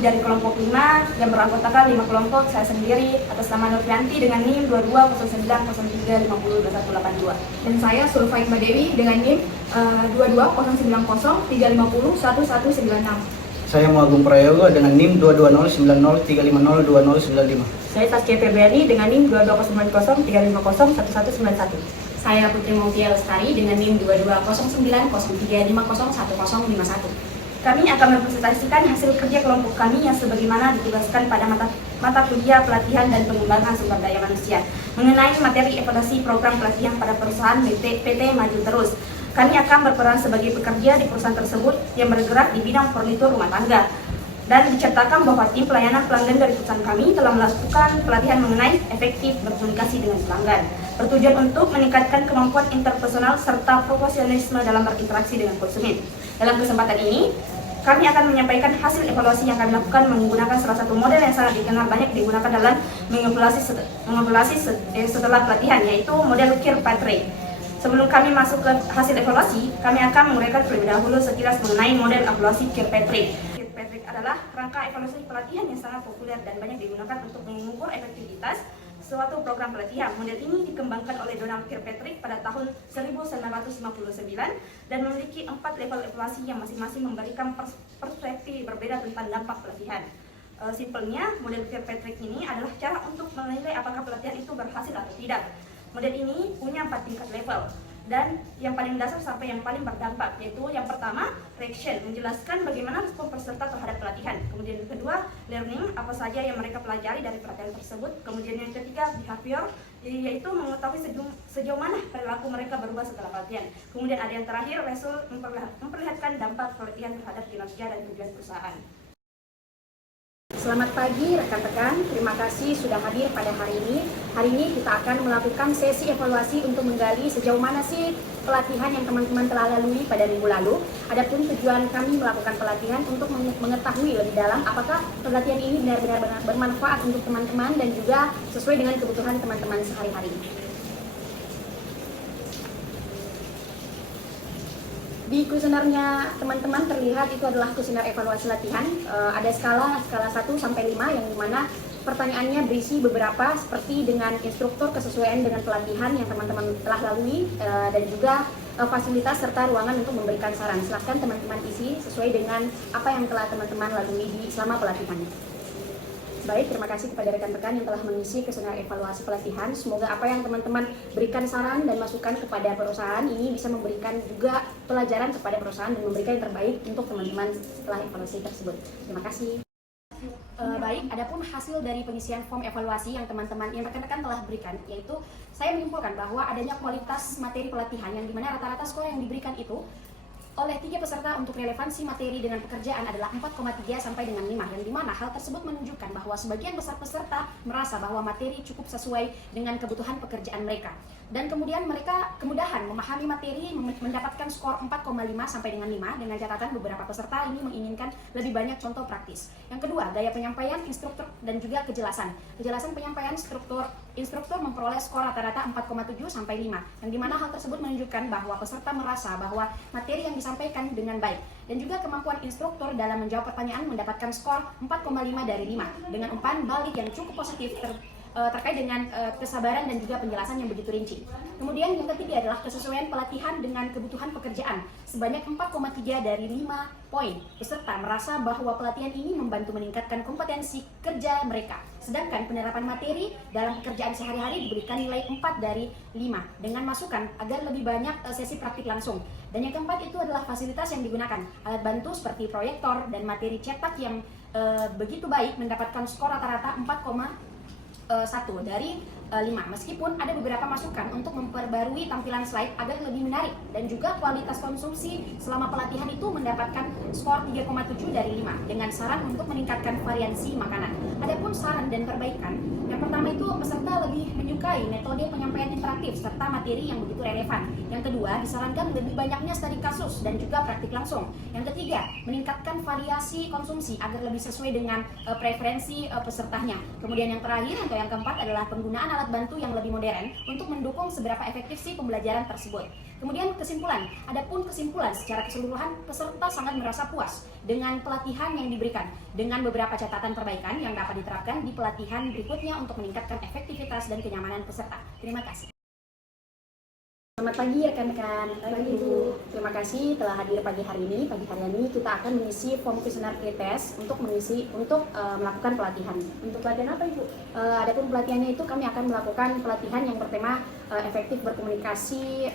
kami dari kelompok 5 yang beranggotakan 5 kelompok, saya sendiri atas nama Nurfianti dengan NIM 220903502182. Dan saya Sulfaik Madewi dengan NIM 220903501196. Saya Muagung Prayogo dengan NIM 220903502095. Saya Saskia Febriani dengan NIM 220903501191. Saya Putri Mautia Lestari dengan NIM 220903501051. Kami akan mempresentasikan hasil kerja kelompok kami yang sebagaimana ditugaskan pada mata kuliah pelatihan dan pengembangan sumber daya manusia mengenai materi evaluasi program pelatihan pada perusahaan PT Maju Terus. Kami akan berperan sebagai pekerja di perusahaan tersebut yang bergerak di bidang furnitur rumah tangga. Dan diceritakan bahwa tim pelayanan pelanggan dari perusahaan kami telah melakukan pelatihan mengenai efektif berkomunikasi dengan pelanggan, bertujuan untuk meningkatkan kemampuan interpersonal serta profesionalisme dalam berinteraksi dengan konsumen. Dalam kesempatan ini, kami akan menyampaikan hasil evaluasi yang kami lakukan menggunakan salah satu model yang sangat dikenal banyak digunakan dalam mengevaluasi setelah pelatihan, yaitu model Kirkpatrick. Sebelum kami masuk ke hasil evaluasi, kami akan menguraikan terlebih dahulu sekilas mengenai model evaluasi Kirkpatrick. Kirkpatrick adalah rangka evaluasi pelatihan yang sangat populer dan banyak digunakan untuk mengukur efektivitas suatu program pelatihan. Model ini dikembangkan oleh Donald Kirkpatrick pada tahun 1959 dan memiliki 4 level evaluasi yang masing-masing memberikan perspektif berbeda tentang dampak pelatihan. Simpelnya, model Kirkpatrick ini adalah cara untuk menilai apakah pelatihan itu berhasil atau tidak. Model ini punya 4 tingkat level, dan yang paling dasar sampai yang paling berdampak, yaitu yang pertama, reaction, menjelaskan bagaimana respon peserta terhadap pelatihan. Kemudian yang kedua, learning, apa saja yang mereka pelajari dari pelatihan tersebut. Kemudian yang ketiga, behavior, yaitu mengetahui sejauh mana perilaku mereka berubah setelah pelatihan. Kemudian ada yang terakhir, result, memperlihatkan dampak pelatihan terhadap kinerja dan tujuan perusahaan. Selamat pagi rekan-rekan, terima kasih sudah hadir pada hari ini. Hari ini kita akan melakukan sesi evaluasi untuk menggali sejauh mana sih pelatihan yang teman-teman telah lalui pada minggu lalu. Adapun tujuan kami melakukan pelatihan untuk mengetahui lebih dalam apakah pelatihan ini benar-benar bermanfaat untuk teman-teman dan juga sesuai dengan kebutuhan teman-teman sehari-hari. Di kuesionernya teman-teman terlihat itu adalah kuesioner evaluasi latihan. Ada skala 1 sampai 5 yang dimana pertanyaannya berisi beberapa seperti dengan instruktur, kesesuaian dengan pelatihan yang teman-teman telah lalui, dan juga fasilitas serta ruangan untuk memberikan saran. Silahkan teman-teman isi sesuai dengan apa yang telah teman-teman lalui selama pelatihan. Baik, terima kasih kepada rekan-rekan yang telah mengisi kuesioner evaluasi pelatihan. Semoga apa yang teman-teman berikan saran dan masukan kepada perusahaan ini bisa memberikan juga pelajaran kepada perusahaan dan memberikan yang terbaik untuk teman-teman setelah evaluasi tersebut. Terima kasih. Baik, adapun hasil dari pengisian form evaluasi yang teman-teman yang rekan-rekan telah berikan, yaitu saya menyimpulkan bahwa adanya kualitas materi pelatihan yang dimana rata-rata skor yang diberikan itu oleh 3 peserta untuk relevansi materi dengan pekerjaan adalah 4,3 sampai dengan 5, yang dimana hal tersebut menunjukkan bahwa sebagian besar peserta merasa bahwa materi cukup sesuai dengan kebutuhan pekerjaan mereka, dan kemudian mereka kemudahan memahami materi, mendapatkan skor 4,5 sampai dengan 5, dengan catatan beberapa peserta ini menginginkan lebih banyak contoh praktis. Yang kedua, gaya penyampaian instruktur dan juga kejelasan penyampaian instruktur memperoleh skor rata-rata 4,7 sampai 5, yang dimana hal tersebut menunjukkan bahwa peserta merasa bahwa materi yang disampaikan dengan baik, dan juga kemampuan instruktur dalam menjawab pertanyaan mendapatkan skor 4,5 dari 5 dengan umpan balik yang cukup positif terkait dengan kesabaran dan juga penjelasan yang begitu rinci. Kemudian yang ketiga adalah kesesuaian pelatihan dengan kebutuhan pekerjaan. Sebanyak 4,3 dari 5 poin peserta merasa bahwa pelatihan ini membantu meningkatkan kompetensi kerja mereka. Sedangkan penerapan materi dalam pekerjaan sehari-hari diberikan nilai 4 dari 5 dengan masukan agar lebih banyak sesi praktik langsung. Dan yang keempat itu adalah fasilitas yang digunakan. Alat bantu seperti proyektor dan materi cetak yang begitu baik mendapatkan skor rata-rata 4,1 dari 5, meskipun ada beberapa masukan untuk memperbarui tampilan slide agar lebih menarik, dan juga kualitas konsumsi selama pelatihan itu mendapatkan skor 3,7 dari 5 dengan saran untuk meningkatkan variasi makanan. Adapun saran dan perbaikan, yang pertama itu peserta lebih menyukai metode penyampaian interaktif serta materi yang begitu relevan. Yang kedua, disarankan lebih banyaknya studi kasus dan juga praktik langsung. Yang ketiga, meningkatkan variasi konsumsi agar lebih sesuai dengan preferensi pesertanya. Kemudian yang terakhir atau yang keempat adalah penggunaan alat alat bantu yang lebih modern untuk mendukung seberapa efektif sih pembelajaran tersebut. Kemudian kesimpulan, adapun kesimpulan secara keseluruhan peserta sangat merasa puas dengan pelatihan yang diberikan dengan beberapa catatan perbaikan yang dapat diterapkan di pelatihan berikutnya untuk meningkatkan efektivitas dan kenyamanan peserta. Terima kasih. Selamat pagi rekan-rekan. Terima kasih telah hadir pagi hari ini. Pagi hari ini kita akan mengisi form kuesioner pretest untuk melakukan pelatihan. Untuk pelatihan apa Ibu? Adapun pelatihannya itu kami akan melakukan pelatihan yang bertema efektif berkomunikasi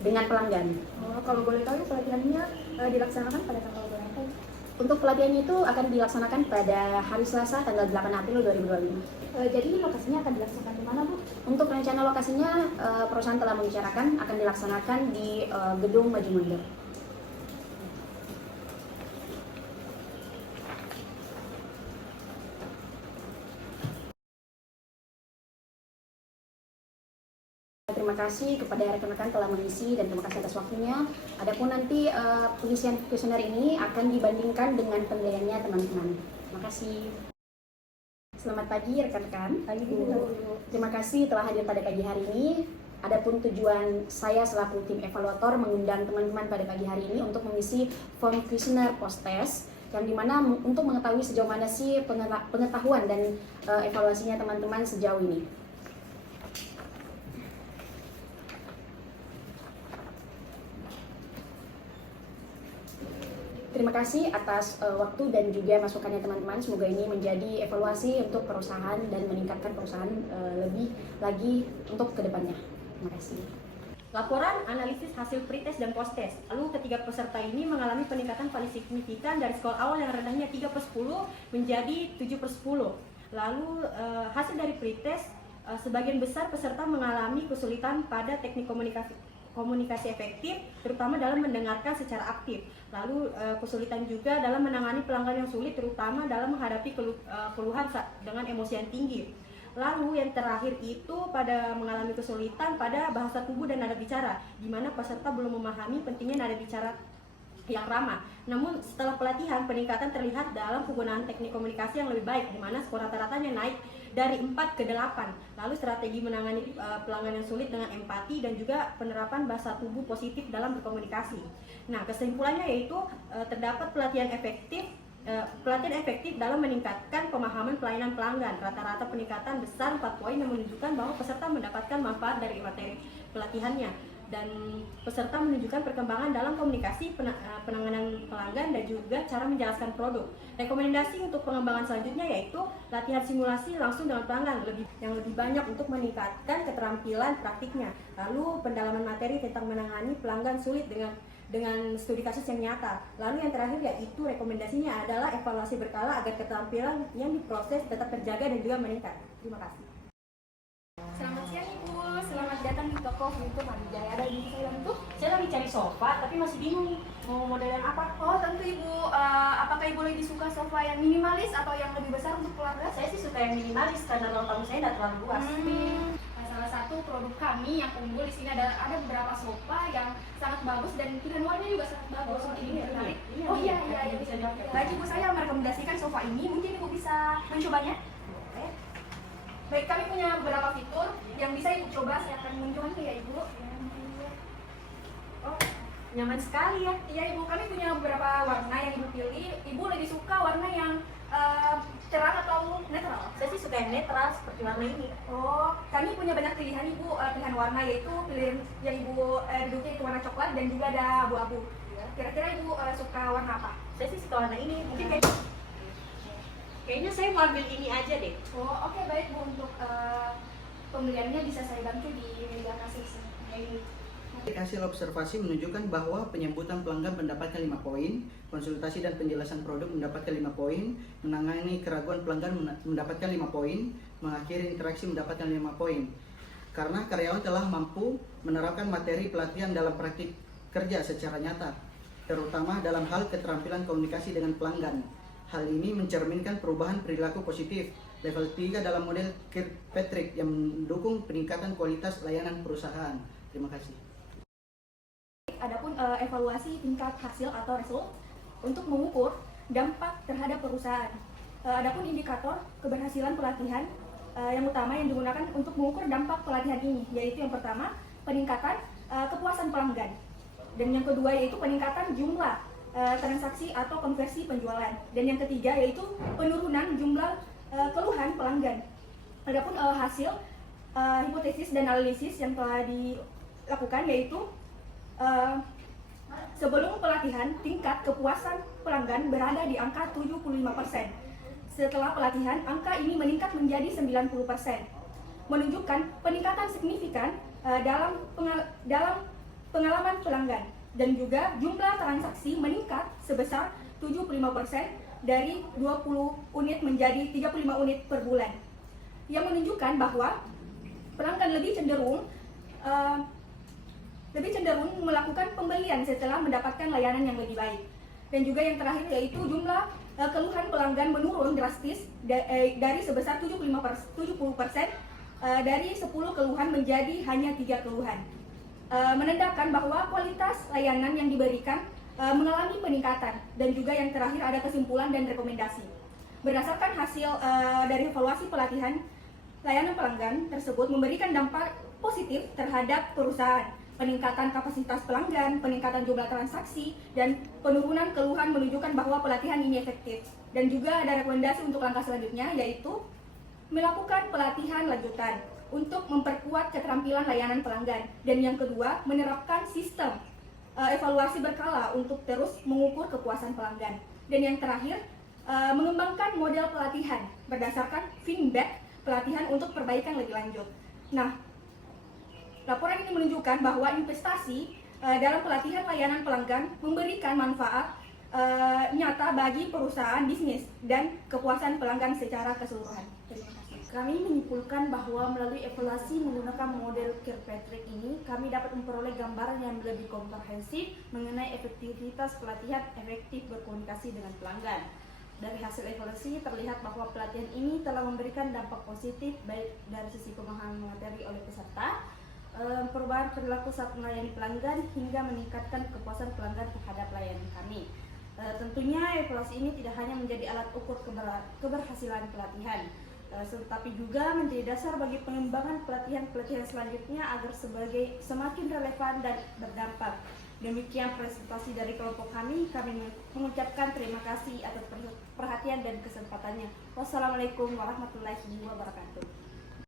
dengan pelanggan. Kalau boleh tahu pelatihannya dilaksanakan pada tanggal berapa? Untuk pelatihannya itu akan dilaksanakan pada hari Selasa tanggal 8 April 2025. Jadi lokasinya akan dilaksanakan di mana, Bu? Untuk rencana lokasinya, perusahaan telah membicarakan akan dilaksanakan di Gedung Maju Mundur. Terima kasih kepada rekan-rekan telah mengisi dan terima kasih atas waktunya. Adapun nanti pengisian kuesioner ini akan dibandingkan dengan penilaiannya teman-teman. Terima kasih. Selamat pagi rekan-rekan. Terima kasih telah hadir pada pagi hari ini. Adapun tujuan saya selaku tim evaluator mengundang teman-teman pada pagi hari ini untuk mengisi form kuesioner post-test yang dimana untuk mengetahui sejauh mana sih pengetahuan dan evaluasinya teman-teman sejauh ini. Terima kasih atas waktu dan juga masukannya teman-teman. Semoga ini menjadi evaluasi untuk perusahaan dan meningkatkan perusahaan lebih lagi untuk kedepannya. Terima kasih. Laporan analisis hasil pretest dan post-test. Lalu ketiga peserta ini mengalami peningkatan paling signifikan dari skor awal yang rendahnya 3/10 menjadi 7/10. Lalu hasil dari pretest, sebagian besar peserta mengalami kesulitan pada teknik komunikasi efektif, terutama dalam mendengarkan secara aktif. Lalu kesulitan juga dalam menangani pelanggan yang sulit, terutama dalam menghadapi keluhan dengan emosi yang tinggi. Lalu yang terakhir itu pada mengalami kesulitan pada bahasa tubuh dan nada bicara, di mana peserta belum memahami pentingnya nada bicara yang ramah. Namun setelah pelatihan, peningkatan terlihat dalam penggunaan teknik komunikasi yang lebih baik, di mana skor rata-ratanya naik dari 4 ke 8. Lalu strategi menangani pelanggan yang sulit dengan empati dan juga penerapan bahasa tubuh positif dalam berkomunikasi. Nah, kesimpulannya yaitu terdapat pelatihan efektif dalam meningkatkan pemahaman pelayanan pelanggan. Rata-rata peningkatan besar 4 poin yang menunjukkan bahwa peserta mendapatkan manfaat dari materi pelatihannya. Dan peserta menunjukkan perkembangan dalam komunikasi, penanganan pelanggan, dan juga cara menjelaskan produk. Rekomendasi untuk pengembangan selanjutnya yaitu latihan simulasi langsung dengan pelanggan yang lebih banyak untuk meningkatkan keterampilan praktiknya. Lalu pendalaman materi tentang menangani pelanggan sulit dengan studi kasus yang nyata. Lalu yang terakhir yaitu rekomendasinya adalah evaluasi berkala agar keterampilan yang diproses tetap terjaga dan juga meningkat. Terima kasih. Selamat siang Ibu, selamat datang di toko Furnitur Manujaya. Ada yang bisa saya bantu? Saya lagi cari sofa, tapi masih bingung mau model yang apa. Oh tentu Ibu, apakah Ibu lebih suka sofa yang minimalis atau yang lebih besar untuk keluarga? Saya sih suka yang minimalis karena ruang tamu saya tidak terlalu luas. Salah satu produk kami yang unggul di sini ada beberapa sofa yang sangat bagus dan pilihan warnanya juga sangat bagus. Ini menarik. Oh iya, bisa dipakai. Baik Ibu, saya merekomendasikan sofa ini. Mungkin Ibu bisa mencobanya. Baik, kami punya beberapa fitur yang bisa Ibu coba. Saya akan menunjukkan ya Ibu. Oh, nyaman sekali ya. Iya Ibu, kami punya beberapa warna yang Ibu pilih. Ibu lebih suka warna yang cerah atau netral? Saya sih suka yang netral seperti warna ini. Oh, kami punya banyak pilihan Ibu, pilihan warna yaitu pilihan yang Ibu duduknya itu warna coklat dan juga ada abu-abu. Kira-kira Ibu suka warna apa? Saya sih suka warna ini. Mungkin kayaknya saya mau ambil ini aja deh. Oh, oke, baik Bu. Untuk pembeliannya bisa saya bantu di media kasir ini. Hasil observasi menunjukkan bahwa penyambutan pelanggan mendapatkan 5 poin, konsultasi dan penjelasan produk mendapatkan 5 poin, menangani keraguan pelanggan mendapatkan 5 poin, mengakhiri interaksi mendapatkan 5 poin. Karena karyawan telah mampu menerapkan materi pelatihan dalam praktik kerja secara nyata, terutama dalam hal keterampilan komunikasi dengan pelanggan. Hal ini mencerminkan perubahan perilaku positif level 3 dalam model Kirkpatrick yang mendukung peningkatan kualitas layanan perusahaan. Terima kasih. Adapun evaluasi tingkat hasil atau result untuk mengukur dampak terhadap perusahaan. Adapun indikator keberhasilan pelatihan yang utama yang digunakan untuk mengukur dampak pelatihan ini, yaitu yang pertama peningkatan kepuasan pelanggan, dan yang kedua yaitu peningkatan jumlah transaksi atau konversi penjualan, dan yang ketiga yaitu penurunan jumlah keluhan pelanggan. Adapun hasil hipotesis dan analisis yang telah dilakukan yaitu sebelum pelatihan tingkat kepuasan pelanggan berada di angka 75%. Setelah pelatihan, angka ini meningkat menjadi 90%, menunjukkan peningkatan signifikan dalam pengalaman pelanggan, dan juga jumlah transaksi meningkat sebesar 75% dari 20 unit menjadi 35 unit per bulan, yang menunjukkan bahwa pelanggan lebih cenderung melakukan pembelian setelah mendapatkan layanan yang lebih baik. Dan juga yang terakhir yaitu jumlah keluhan pelanggan menurun drastis dari sebesar 70% dari 10 keluhan menjadi hanya 3 keluhan, menandakan bahwa kualitas layanan yang diberikan mengalami peningkatan. Dan juga yang terakhir ada kesimpulan dan rekomendasi. Berdasarkan hasil dari evaluasi pelatihan, layanan pelanggan tersebut memberikan dampak positif terhadap perusahaan, peningkatan kapasitas pelanggan, peningkatan jumlah transaksi, dan penurunan keluhan, menunjukkan bahwa pelatihan ini efektif. Dan juga ada rekomendasi untuk langkah selanjutnya, yaitu melakukan pelatihan lanjutan untuk memperkuat keterampilan layanan pelanggan. Dan yang kedua, menerapkan sistem evaluasi berkala untuk terus mengukur kepuasan pelanggan. Dan yang terakhir, mengembangkan model pelatihan berdasarkan feedback pelatihan untuk perbaikan lebih lanjut. Nah, laporan ini menunjukkan bahwa investasi dalam pelatihan layanan pelanggan memberikan manfaat nyata bagi perusahaan bisnis dan kepuasan pelanggan secara keseluruhan. Terima kasih. Kami menyimpulkan bahwa melalui evaluasi menggunakan model Kirkpatrick ini, kami dapat memperoleh gambaran yang lebih komprehensif mengenai efektivitas pelatihan efektif berkomunikasi dengan pelanggan. Dari hasil evaluasi terlihat bahwa pelatihan ini telah memberikan dampak positif baik dari sisi pemahaman materi oleh peserta, perubahan perilaku saat melayani pelanggan, hingga meningkatkan kepuasan pelanggan terhadap layanan kami. Tentunya evaluasi ini tidak hanya menjadi alat ukur keberhasilan pelatihan, tetapi juga menjadi dasar bagi pengembangan pelatihan selanjutnya agar semakin relevan dan berdampak. Demikian presentasi dari kelompok kami. Kami mengucapkan terima kasih atas perhatian dan kesempatannya. Wassalamualaikum warahmatullahi wabarakatuh.